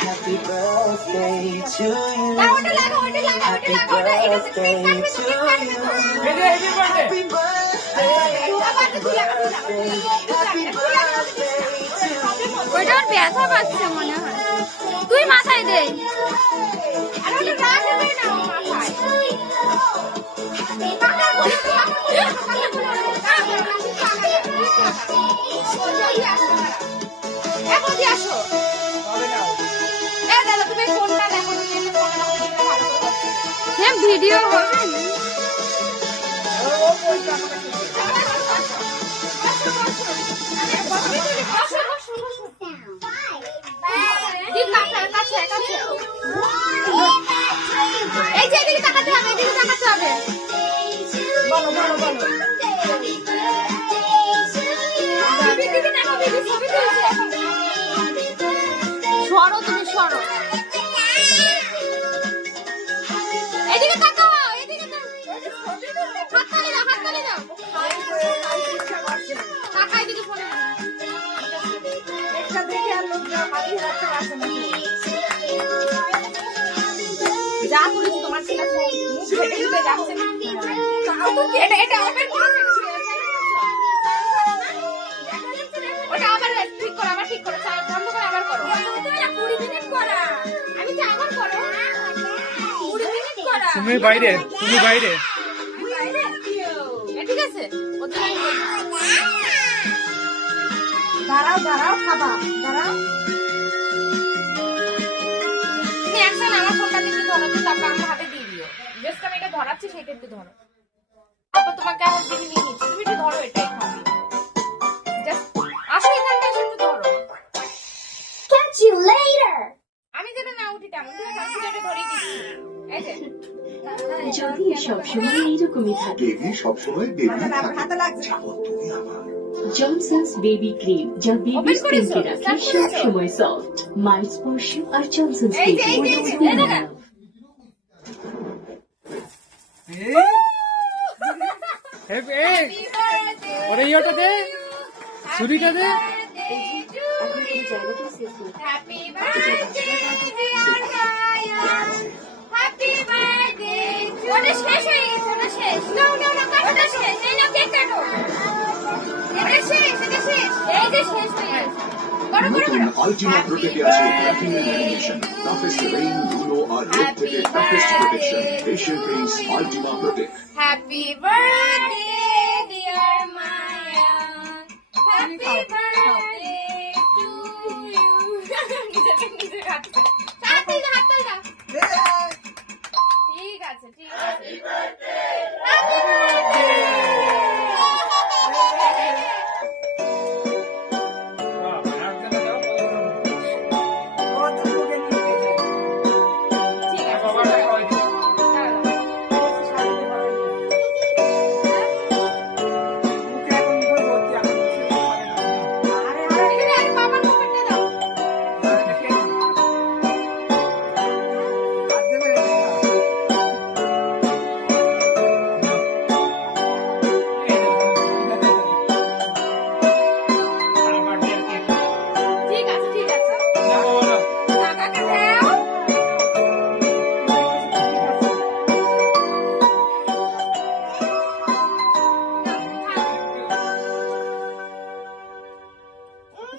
Happy birthday to you. Happy birthday to you. Happy birthday. Happy birthday to you. ওইটার ব্যথা পাচ্ছে মনে হয়, তুই মাথায় দে। আর ওটা রাখ দে না মাথায়। এখন দিয়ে আসো। এই দাদা তুমি ফোনটা দেখো, তুমি একটা ফোন নাও, ভিডিওটা ভালো করে করছি। হ্যাঁ ভিডিও হবে না। এই যে এদিকে তাকাতে হবে, এদিকে তাকাতে হবে। বলো বলো বলো। এদিকে দেখো, এদিকে ছবি তুলছে। সরো তুমি সরো। এদিকে তাকাও, এদিকে হাততালি দাও, হাততালি দাও। তাকাই দিদি ফোনে। একটা দেখে আর লোকরা মাটি রাখতে পারছে না। যা করেছি তোমার ছেলে মুখ ফেটে ফেটে যাচ্ছে না। এটা এটা ওপেন করেছে, ওটা আবার ঠিক করো, আবার ঠিক করো, বন্ধ করে আবার করো। তুমি 20 মিনিট করো, আমি তো আবার করো 20 মিনিট করো। তুমি বাইরে, তুমি বাইরে। ঠিক আছে, দাঁড়াও দাঁড়াও, খাবা দাঁড়াও। আমার ফোনটা একটু ধরো তো, তারপর আমার হাতে দিয়ে দিও। জাস্ট আমি এটা ধরাচ্ছি, সেটা একটু ধরো। তারপর তোমাকে আমার দিকে নিয়ে নিচ্ছি, তুমি একটু ধরো এটা এখানে। জাস্ট আসো এখানটা, একটু ধরো। Catch you later. আমি যেটা না উঠি তেমন, ঠিক আছে? আমি এটা ধরেই দিচ্ছি। এই যে যদি সবসময় এইরকমই থাকে, বেবি সবসময় বেবি থাকে। ছাগল তুমি আমার। জনসন্স বেবি ক্রিম যা বেবি স্কিনকে রাখে সবসময় সফট, মাইল্ড স্পর্শ আর জনসন্স এই যে, বেবি এই যে, এই যে, ওরে ইয়েটা দে, ছুরিটা দে। Happy birthday dear Rayan, happy birthday. ওটা শেষ হয়ে গেছে, ওটা শেষ। না না না, ওটা শেষ। এই নাও কেক কাটো। এটা শেষ, এটা শেষ। এই যে শেষ হয়ে গেছে। করো করো নতুন করো। আলটিমা প্রোটেক্টে আছে প্লাটিনাম ল্যামিনেশন, টাফেস্ট রেইন, ধুলো আর রোদ থেকে toughest protection. Asian Paints Ultima Protect. Happy birthday dear Mayan, happy birthday to you. নিজে খাচ্ছে। তাড়াতাড়ি দাও, হাততালি দাও। ঠিক আছে, ঠিক আছে। Happy birthday. ঠিক আছে। আরে বাবার মোবাইলটা দাও। ঠিক আছে, ঠিক আছে। কাকাকে দাও।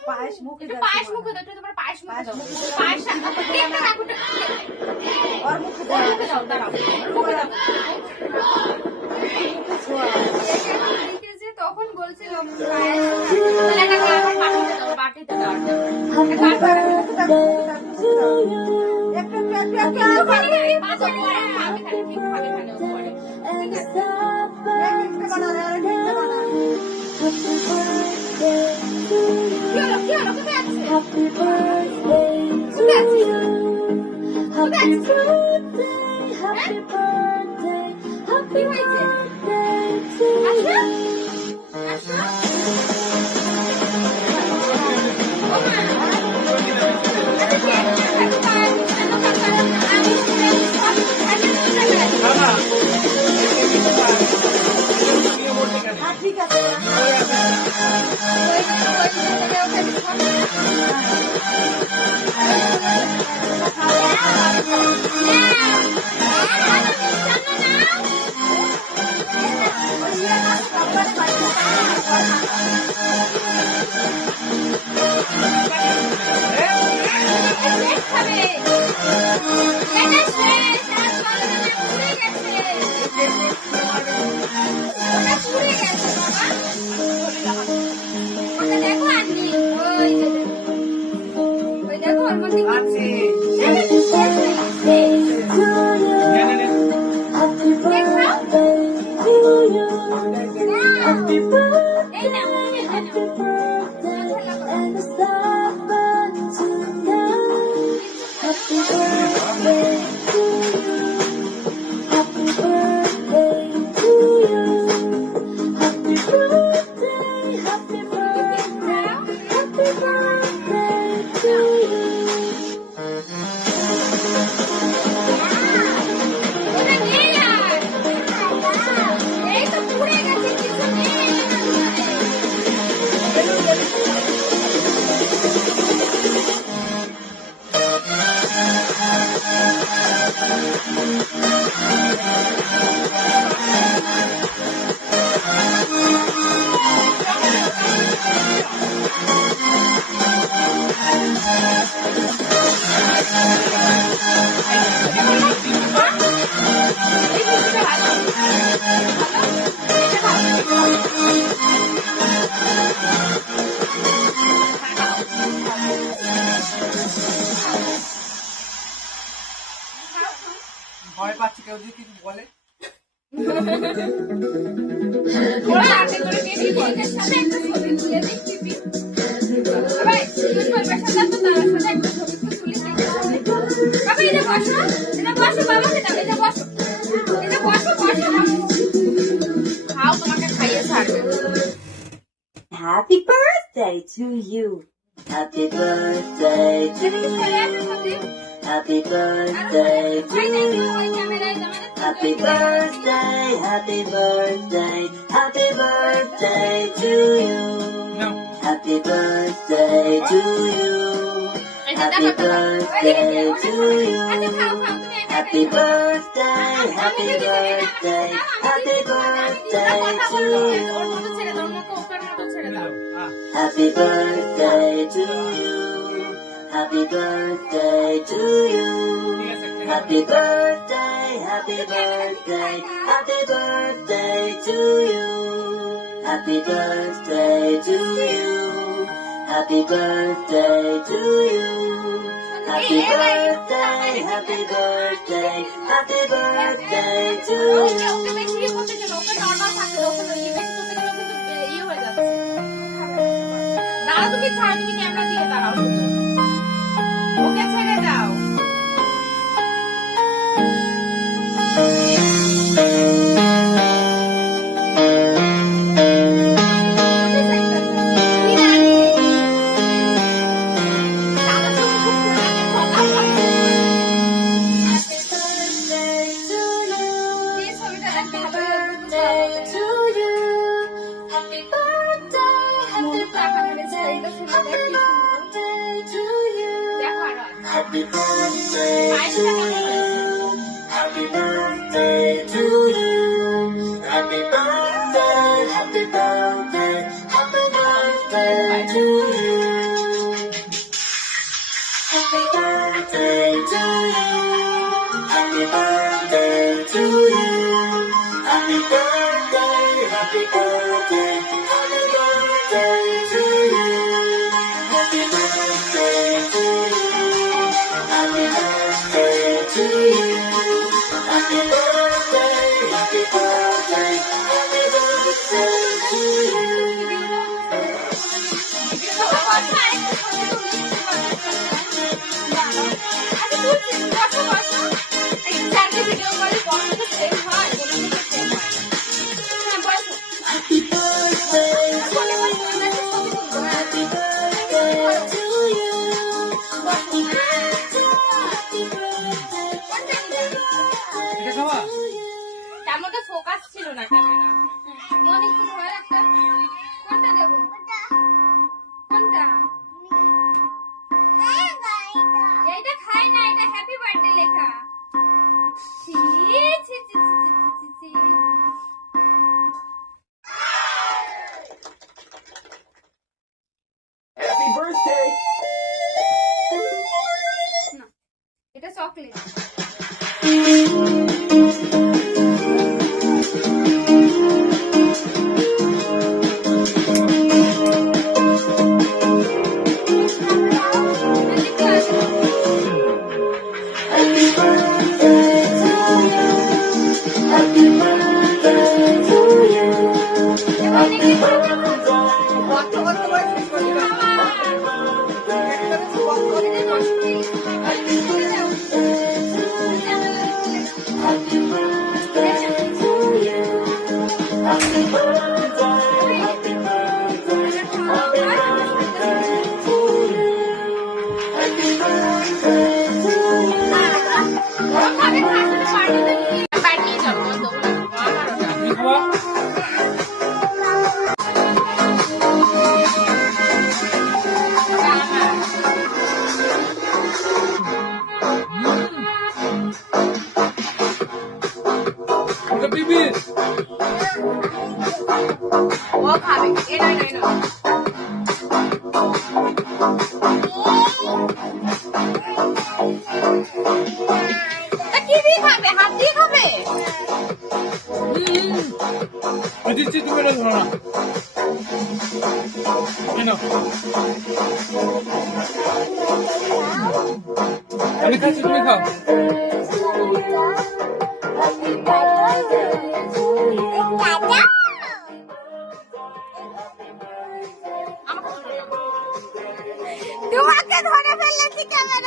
পায়েস মুখে একটু দাও, পায়েস মুখে দাও, একটু তোমার পায়েস মুখে দাও। পায়েস কেকটা রাখো, ওর মুখে ওর দাও। মুখে দাও, দাঁড়াও। ওর মুখে দাও। দিতে যে তখন বলছিলাম পায়েস। তাহলে এটা করে আমার বাটিতে দাও, বাটিতে দাও। Happy birthday to you. Happy birthday, happy birthday, happy birthday to you. ঠিক আছে। ওটা নিয়ে আয়। এই তো পুড়ে গেছে, কিছু নেই ভয় পাচ্ছি কেউ যদি কিছু বলে। ওরা হাতে করে বেশি বলতে সাথে একটা ছবি তুলে দেখবি ভাই তুই বলবে সাথে তো তার সাথে একটা ছবি তুলে দেখবি বাবা এটা বসো বাবা এটা বসো খাও তোমাকে খাইয়ে ছাড়বে Happy birthday to you. Happy birthday to তুমি চলে you. আসো সাথে Happy birthday to ওই দেখো you. ওই ক্যামেরায় তোমাদের Happy birthday, happy birthday, happy birthday to you. Now. Happy birthday to you. Happy birthday to you. Happy birthday, happy birthday, happy birthday to you. Happy birthday to you. Happy birthday to you. Happy birthday, happy birthday, happy birthday to you. Happy birthday to you. Happy birthday to you. Happy birthday, happy birthday, happy birthday to you. তুমি ছাড় তুমি camera দিয়ে দাঁড়াও ওকে ছেড়ে দাও Happy birthday to you. Happy birthday to you. Happy birthday, happy birthday, happy birthday to you. Happy birthday to you. Happy birthday to you. Happy birthday, happy birthday, happy birthday to you. Happy birthday to you. Happy birthday to you. Happy birthday, happy birthday, happy birthday to you. Happy birthday to you. Happy birthday to you. Happy birthday, happy birthday, এটা খাওয়া? তার মধ্যে focus ছিল না camera অনেক ভয় একটা কোনটা দেবো কোনটা এইটা খাই না এটা হ্যাপি বার্থডে লেখা ছি ছি ছি ছি ছি ছি Happy birthday! এটা chocolate happy birthday to you. Happy birthday আমি খাচ্ছি, তুমি খাও। তোমাকে ধরে ফেলেছি ক্যামেরা।